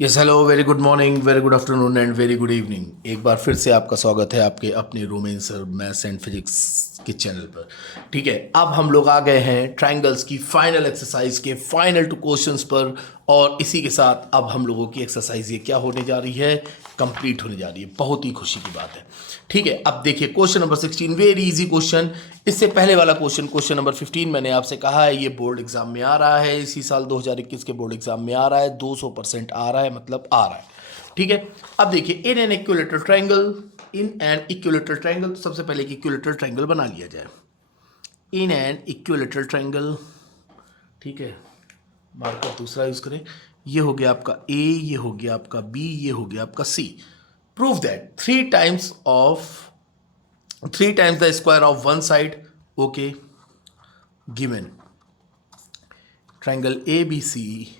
Yes hello, very good morning, very good afternoon and very good evening. एक बार फिर से आपका स्वागत है आपके अपने Romen sir maths and physics के चैनल पर। ठीक है, अब हम लोग आ गए हैं ट्रायंगल्स की फाइनल एक्सरसाइज के फाइनल टू क्वेश्चंस पर। और इसी के साथ अब हम लोगों की एक्सरसाइज ये क्या होने जा रही है, कंप्लीट होने जा रही है। बहुत ही खुशी की बात है। ठीक है, अब देखिए question number 16, very easy question. इससे पहले वाला क्वेश्चन, क्वेश्चन नंबर 15, मैंने आपसे कहा है ये बोर्ड एग्जाम में आ रहा है, इसी साल 2021 के बोर्ड एग्जाम में आ रहा है, 200% आ रहा है, मतलब आ रहा है। ठीक है, अब देखिए in an equilateral triangle, in an equilateral triangle, तो सबसे पहले एक इक्विलेटरल ट्रायंगल बना लिया जाए। इन एन इक्विलेटरल ट्रायंगल, ठीक है, मार्कर दूसरा यूज करें। ये हो गया आपका ए, ये हो गया आपका बी, ये हो गया आपका C. Prove that three times the square of one side, okay, given triangle A B C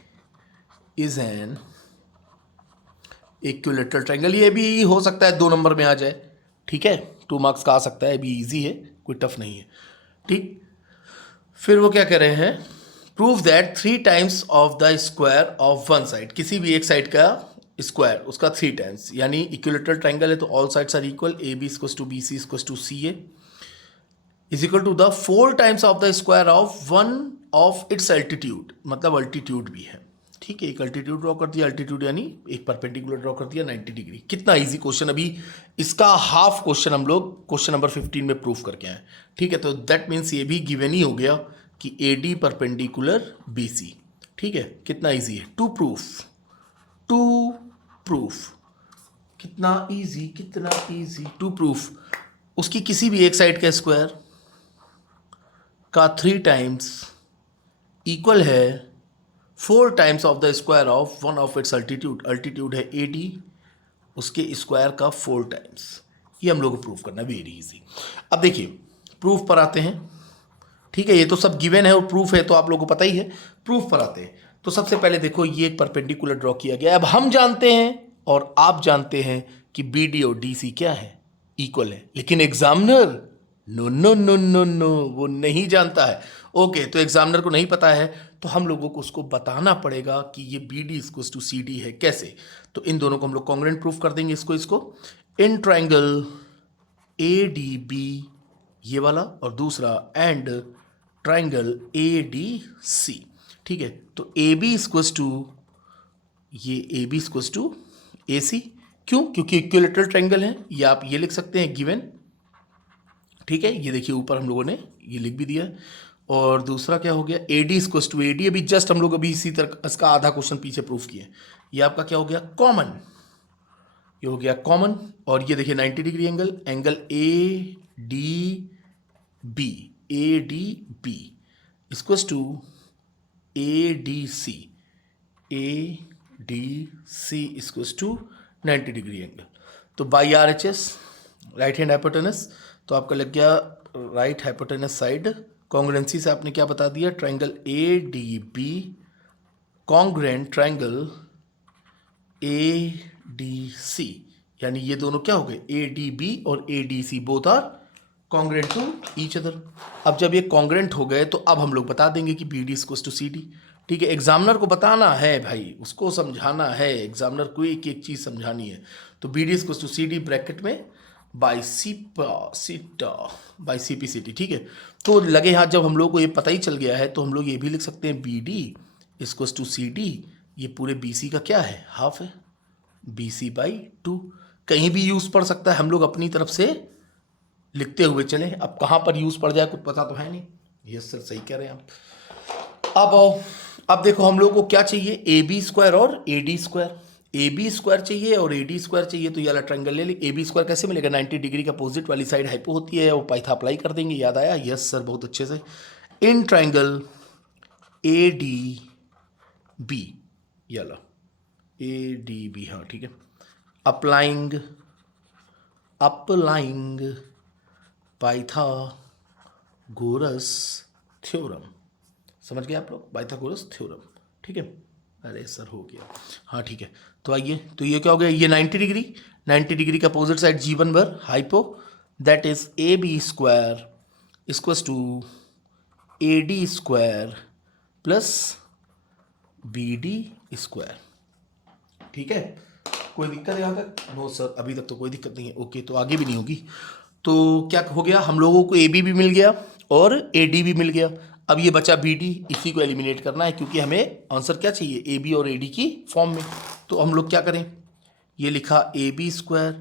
is an equilateral triangle. ये भी हो सकता है 2 नंबर में आ जाए, ठीक है, 2 मार्क्स का आ सकता है, भी इजी है, कोई टफ नहीं है। ठीक, फिर वो क्या कह रहे हैं, prove that 3 times of the square of one side, किसी भी एक साइड का स्क्वायर उसका 3 टाइम्स, यानी इक्विलेटरल ट्रायंगल है तो all sides are equal, A B equals to B C equals to C A is equal to the 4 times of the square of one of its altitude, मतलब altitude भी है। ठीक है, एक altitude draw कर दिया, अल्टीट्यूड यानी एक परपेंडिकुलर ड्रॉ कर दिया 90 डिग्री। कितना इजी क्वेश्चन, अभी इसका हाफ क्वेश्चन हम लोग क्वेश्चन नंबर 15 में प्रूफ करके आए। ठीक है, तो दैट मीन्स ये भी गिवन ही हो गया कि A D perpendicular B C. ठीक है, कितना इजी है, टू प्रूफ, कितना इजी टू प्रूफ उसकी किसी भी एक साइड का स्क्वायर का 3 टाइम्स इक्वल है 4 times of the square of one of its altitude, altitude है ए डी, उसके स्क्वायर का 4 टाइम्स। ये हम लोग को प्रूफ करना, वेरी इजी। अब देखिए प्रूफ पर आते हैं। ठीक है, ये तो सब गिवन है और प्रूफ है तो आप लोगों को पता ही है। प्रूफ पर आते हैं तो सबसे पहले देखो ये एक परपेंडिकुलर ड्रॉ किया गया। अब हम जानते हैं और आप जानते हैं कि बी डी और डी सी क्या है, इक्वल है, लेकिन examiner no no no no no, वो नहीं जानता है। ओके, तो एग्जामिनर को नहीं पता है तो हम लोगों को उसको बताना पड़ेगा कि ये B D equals to C D है। कैसे, तो इन दोनों को हम लोग कॉन्ग्रुएंट प्रूफ कर देंगे इसको in triangle A D B, ये वाला, और दूसरा and triangle A D C. ठीक है, तो ए बी इक्वल्स टू, ये A B equals to A C, क्यों, क्योंकि इक्विलेटरल ट्राइंगल है, ये आप ये लिख सकते हैं गिवन। ठीक है, ये देखिए ऊपर हम लोगों ने ये लिख भी दिया। और दूसरा क्या हो गया, A D equals to A D, अभी जस्ट हम लोग अभी इसी तरह इसका आधा क्वेश्चन पीछे प्रूफ किए। ये आपका क्या हो गया, कॉमन, ये हो गया कॉमन। और ये देखिए 90 degree angle, angle A D B, A D B equals to A D C, A D C equals to 90 degree angle. तो by R H S, right hand hypotenuse, तो आपका लग गया राइट हाइपोटेनस साइड। कॉन्ग्रुएंसी से आपने क्या बता दिया, triangle A D B congruent triangle A D C, यानी ये दोनों क्या हो गए, ए डी बी और A D C both are congruent to each other. अब जब ये कॉन्ग्रुएंट हो गए तो अब हम लोग बता देंगे कि B D equals to C D. ठीक है, एग्जामिनर को बताना है भाई, उसको समझाना है, एग्जामिनर को एक एक चीज़ समझानी है। तो B D equals to C D bracket में by C P C T. ठीक है, तो लगे हाथ जब हम लोग को ये पता ही चल गया है तो हम लोग ये भी लिख सकते हैं B D equals to C D, ये पूरे बी सी का क्या है, हाफ है, बी सी बाई 2। कहीं भी यूज़ पड़ सकता है, हम लोग अपनी तरफ से लिखते हुए चले। अब कहाँ पर यूज़ पड़ जाए कुछ पता तो है नहीं। यस सर, सही कह रहे हैं आप। अब आओ, अब देखो हम लोग को क्या चाहिए, ए बी स्क्वायर और A D square. A B square चाहिए और ए डी स्क्वायर चाहिए, तो ये वाला ट्रायंगल ले ली। ए बी स्क्वायर कैसे मिलेगा, 90 डिग्री का अपोजिट वाली साइड हाइपो होती है, वो पाइथा अप्लाई कर देंगे, याद आया, यस सर बहुत अच्छे से। In triangle A D B, ये लो ए डी बी, हाँ ठीक है, अप्लाइंग पाइथागोरस थ्योरम, समझ गए आप लोग, पाइथागोरस थ्योरम। ठीक है, अरे सर हो गया, हाँ ठीक है। तो आइए, तो ये क्या हो गया, ये 90 डिग्री का अपोजिट साइड जी वन बर हाइपो, that is A B square equals to A D square plus B D square. ठीक है, कोई दिक्कत है यहाँ तक? नो सर, अभी तक तो कोई दिक्कत नहीं है। ओके, तो आगे भी नहीं होगी। तो क्या हो गया, हम लोगों को ए बी भी मिल गया और ए डी भी मिल गया। अब ये बचा बी डी, इसी को एलिमिनेट करना है क्योंकि हमें आंसर क्या चाहिए, ए बी और ए डी की फॉर्म में। तो हम लोग क्या करें, ये लिखा A B square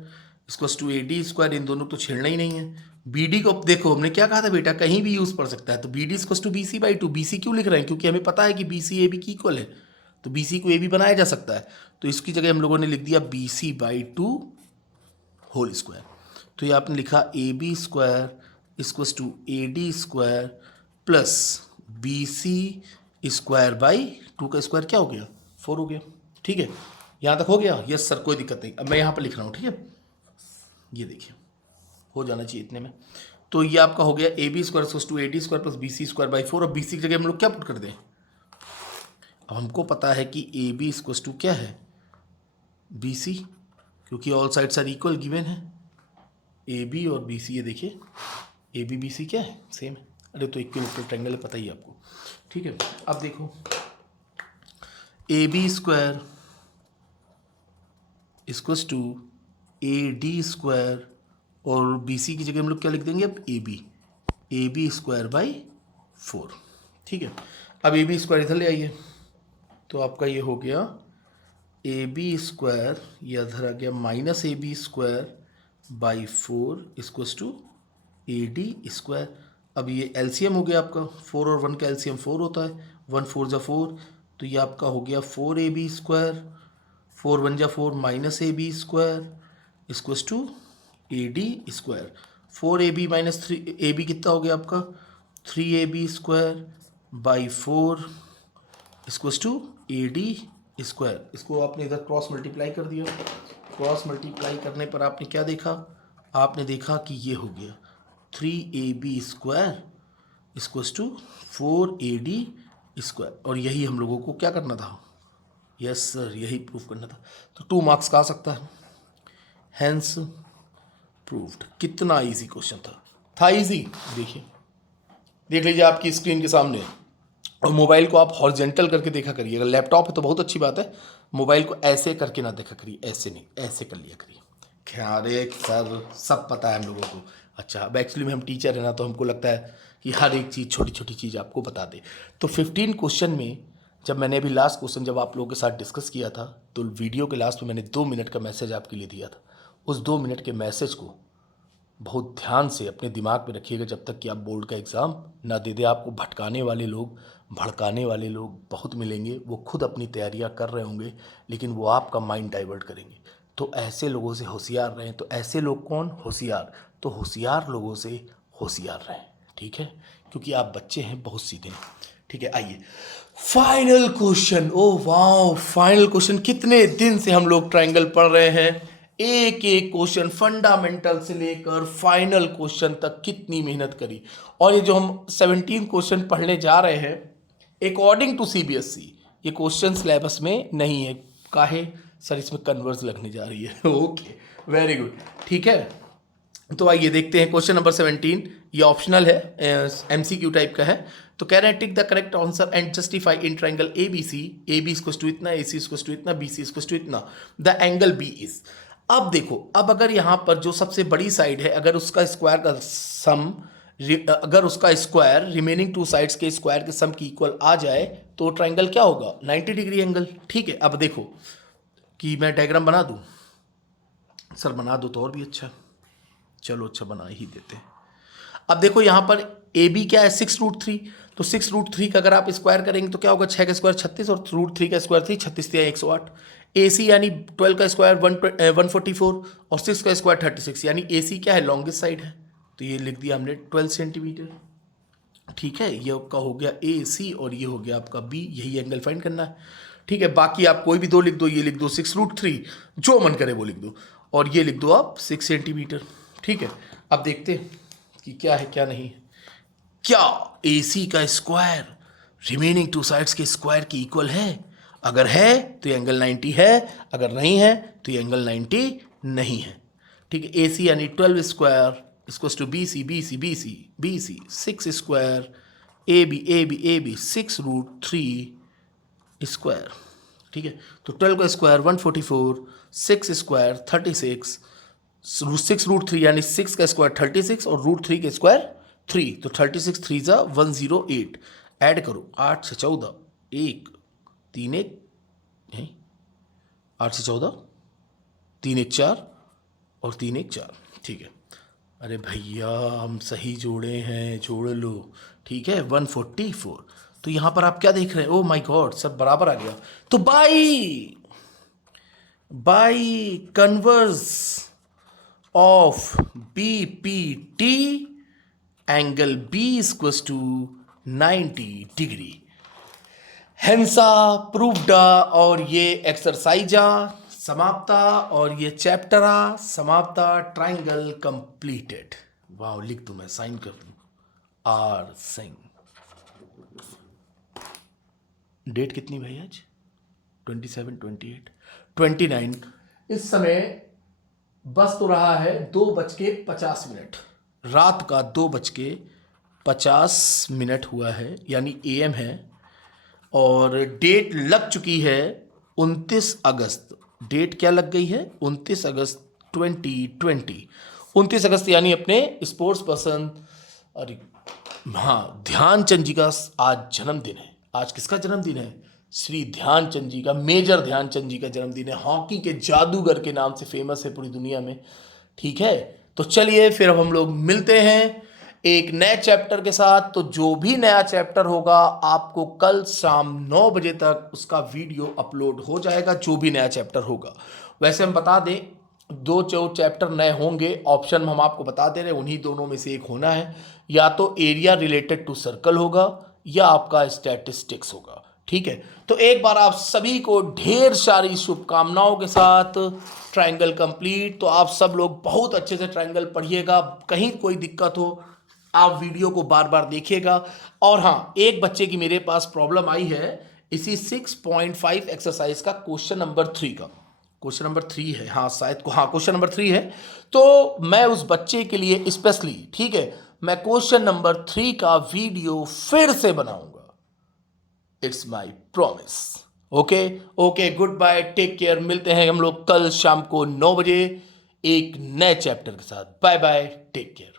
equals to A D square, इन दोनों को तो छेड़ना ही नहीं है। बी डी को देखो, हमने क्या कहा था बेटा, कहीं भी यूज़ पड़ सकता है। तो B D equals to B C by two, B C क्यों लिख रहे हैं, क्योंकि हमें पता है कि बी सी ए बी की इक्वल है, तो बी सी को ए बी बनाया जा सकता है। तो इसकी जगह हम लोगों ने लिख दिया B C by two whole square. तो ये आपने लिखा A B square equals to A D square plus B C square by two का स्क्वायर क्या हो गया, 4 हो गया। ठीक है, यहाँ तक हो गया? यस सर, कोई दिक्कत नहीं। अब मैं यहाँ पर लिख रहा हूँ, ठीक है, ये देखिए हो जाना चाहिए इतने में। तो ये आपका हो गया A B square equals to A D square plus B C square by 4। अब बी सी की जगह हम लोग क्या पुट कर दें, अब हमको पता है कि ए बी इक्वल्स टू क्या है, बी सी, क्योंकि all sides are equal given है। ए बी और बी सी, ये देखिए ए बी बी सी क्या है, सेम है। अरे तो इक्विलैटरल ट्रायंगल है, पता ही है आपको। ठीक है, अब देखो A B square equals to A D square और बी सी की जगह हम लोग क्या लिख देंगे, अब ए बी स्क्वायर बाई 4। ठीक है, अब ए बी स्क्वायर इधर ले आइए, तो आपका ये हो गया ए बी स्क्वायर, ये इधर आ गया minus A B square by 4 equals to A D square. अब ये एलसीएम हो गया आपका, 4 और 1 का एलसीएम 4 होता है, 1 4 जा 4, तो ये आपका हो गया 4 ए बी स्क्वायर, 4 1 जा 4 minus A B square equals to A D square. 4 A B minus 3 A B कितना हो गया आपका, 3 A B square by 4 equals to A D square. इसको आपने इधर क्रॉस मल्टीप्लाई कर दिया, क्रॉस मल्टीप्लाई करने पर आपने क्या देखा, आपने देखा कि ये हो गया 3 A B square equals to 4 A D square. और यही हम लोगों को क्या करना था, यस सर, यही प्रूफ करना था। तो 2 मार्क्स का आ सकता है, हैंस प्रूव्ड। कितना इजी क्वेश्चन था इजी। देखिए, देख लीजिए आपकी स्क्रीन के सामने, और मोबाइल को आप हॉरिजेंटल करके देखा करिए। अगर लैपटॉप है तो बहुत अच्छी बात है, मोबाइल को ऐसे करके ना देखा करिए, ऐसे नहीं, ऐसे कर लिया करिए। अरे सर, सब पता है हम लोगों को। अच्छा, अब एक्चुअली में हम टीचर हैं ना, तो हमको लगता है कि हर एक चीज़, छोटी छोटी चीज़ आपको बता दे। तो 15 क्वेश्चन में, जब मैंने अभी लास्ट क्वेश्चन जब आप लोगों के साथ डिस्कस किया था, तो वीडियो के लास्ट में मैंने 2 मिनट का मैसेज आपके लिए दिया था। उस 2 मिनट के मैसेज को बहुत ध्यान से अपने दिमाग में रखिएगा, जब तक कि आप बोर्ड का एग्ज़ाम ना दे दे। आपको भटकाने वाले लोग, भड़काने वाले लोग बहुत मिलेंगे। वो खुद अपनी तैयारियां कर रहे होंगे, लेकिन वो आपका माइंड डाइवर्ट करेंगे। तो ऐसे लोगों से होशियार रहें। तो ऐसे लोग कौन, होशियार। तो होशियार लोगों से होशियार रहें, ठीक है, क्योंकि आप बच्चे हैं, बहुत सीधे हैं। ठीक है, आइए फाइनल क्वेश्चन। ओ वाह, फाइनल क्वेश्चन। कितने दिन से हम लोग ट्रायंगल पढ़ रहे हैं, एक एक क्वेश्चन फंडामेंटल से लेकर फाइनल क्वेश्चन तक कितनी मेहनत करी। और ये जो हम 17 क्वेश्चन पढ़ने जा रहे हैं, अकॉर्डिंग टू सीबीएसई ये क्वेश्चन सिलेबस में नहीं है। काहे सर, इसमें कन्वर्स लगने जा रही है। ओके, वेरी गुड, ठीक है। तो आइए देखते हैं क्वेश्चन नंबर 17। ये ऑप्शनल है, एमसीक्यू टाइप का है। तो कह रहे हैं tick the correct answer and justify in triangle A B C, A B equals to इतना, ए सी इक्वल्स टू इतना, बी सी इक्वल्स टू इतना, द एंगल बी इज। अब देखो, अब अगर यहाँ पर जो सबसे बड़ी साइड है, अगर उसका स्क्वायर का सम, अगर उसका स्क्वायर रिमेनिंग 2 साइड्स के स्क्वायर के सम की इक्वल आ जाए, तो ट्रायंगल क्या होगा, 90 डिग्री एंगल। ठीक है, अब देखो कि मैं डायग्राम बना दूं, सर बना दो तो और भी अच्छा। चलो अच्छा, बना ही देते हैं। अब देखो यहाँ पर ए बी क्या है, 6√3। तो 6√3 का अगर आप स्क्वायर करेंगे तो क्या होगा, 6 का स्क्वायर 36 और √3 का स्क्वायर 3, 36 या 108। ए सी यानी 12 का स्क्वायर 144 और 6 का स्क्वायर 36, यानी ए सी क्या है, लॉन्गेस्ट साइड है। तो ये लिख दिया हमने 12 सेंटीमीटर। ठीक है, ये आपका हो गया ए सी और ये हो गया आपका बी, यही एंगल फाइंड करना है। ठीक है, बाकी आप कोई भी दो लिख दो, ये लिख दो 6√3, जो मन करे वो लिख दो, और ये लिख दो आप 6 सेंटीमीटर। ठीक है, अब देखते हैं कि क्या है क्या नहीं है। क्या ए सी का स्क्वायर रिमेनिंग 2 साइड्स के स्क्वायर की इक्वल है? अगर है तो ये एंगल 90 है, अगर नहीं है तो ये एंगल 90 नहीं है। ठीक है, ए सी यानी 12 square equals to B C, B C B C B C 6 square, A B 6√3 square. ठीक है, तो 12 का स्क्वायर 144, 6 स्क्वायर 36, 6√3 यानी 6 का स्क्वायर 36 और √3 के स्क्वायर 3, तो 36 3 जा 108, ऐड करो 8 से 14, 1 3 1 है, 8 से 14 3 1 4 और 3 1 4, ठीक है। अरे भैया हम सही जोड़े हैं, जोड़ लो, ठीक है 144। तो यहाँ पर आप क्या देख रहे हैं, ओ माय गॉड सब बराबर आ गया। तो by converse of BPT angle B equals to 90 degree, हेंसा प्रूव्डा। और ये एक्सरसाइजा समाप्ता और ये चैप्टरा समाप्ता, ट्राइंगल कंप्लीटेड। वाह, लिख दूं मैं, साइन कर दूं, R सिंह। डेट कितनी भाई आज, 27 28 29। इस समय बस तो रहा है 2:50, रात का 2:50 हुआ है, यानी AM है। और डेट लग चुकी है 29 अगस्त। डेट क्या लग गई है, 29 अगस्त 2020। 29 अगस्त यानी अपने स्पोर्ट्स पर्सन, अरे हाँ, ध्यानचंद जी का आज जन्मदिन है। आज किसका जन्मदिन है, श्री ध्यानचंद जी का, मेजर ध्यानचंद जी का जन्मदिन है। हॉकी के जादूगर के नाम से फेमस है पूरी दुनिया में, ठीक है। तो चलिए फिर अब हम लोग मिलते हैं एक नए चैप्टर के साथ। तो जो भी नया चैप्टर होगा आपको कल शाम 9 बजे तक उसका वीडियो अपलोड हो जाएगा, जो भी नया चैप्टर होगा। वैसे हम बता दें, 2 जो चैप्टर नए होंगे, ऑप्शन हम आपको बता दे रहे हैं, उन्हीं दोनों में से एक होना है। या तो एरिया रिलेटेड टू सर्कल होगा या आपका स्टैटिस्टिक्स होगा, ठीक है। तो एक बार आप सभी को ढेर सारी शुभकामनाओं के साथ ट्रायंगल कंप्लीट। तो आप सब लोग बहुत अच्छे से ट्रायंगल पढ़िएगा, कहीं कोई दिक्कत हो आप वीडियो को बार बार देखिएगा। और हाँ, एक बच्चे की मेरे पास प्रॉब्लम आई है इसी 6.5 एक्सरसाइज का, क्वेश्चन नंबर 3 का, क्वेश्चन नंबर 3 है, हाँ शायद, हाँ क्वेश्चन नंबर 3 है। तो मैं उस बच्चे के लिए स्पेशली, ठीक है, मैं क्वेश्चन नंबर 3 का वीडियो फिर से बनाऊंगा, it's my promise. Okay okay, good bye, take care. मिलते हैं हम लोग कल शाम को 9 बजे एक नए चैप्टर के साथ। Bye bye, take care.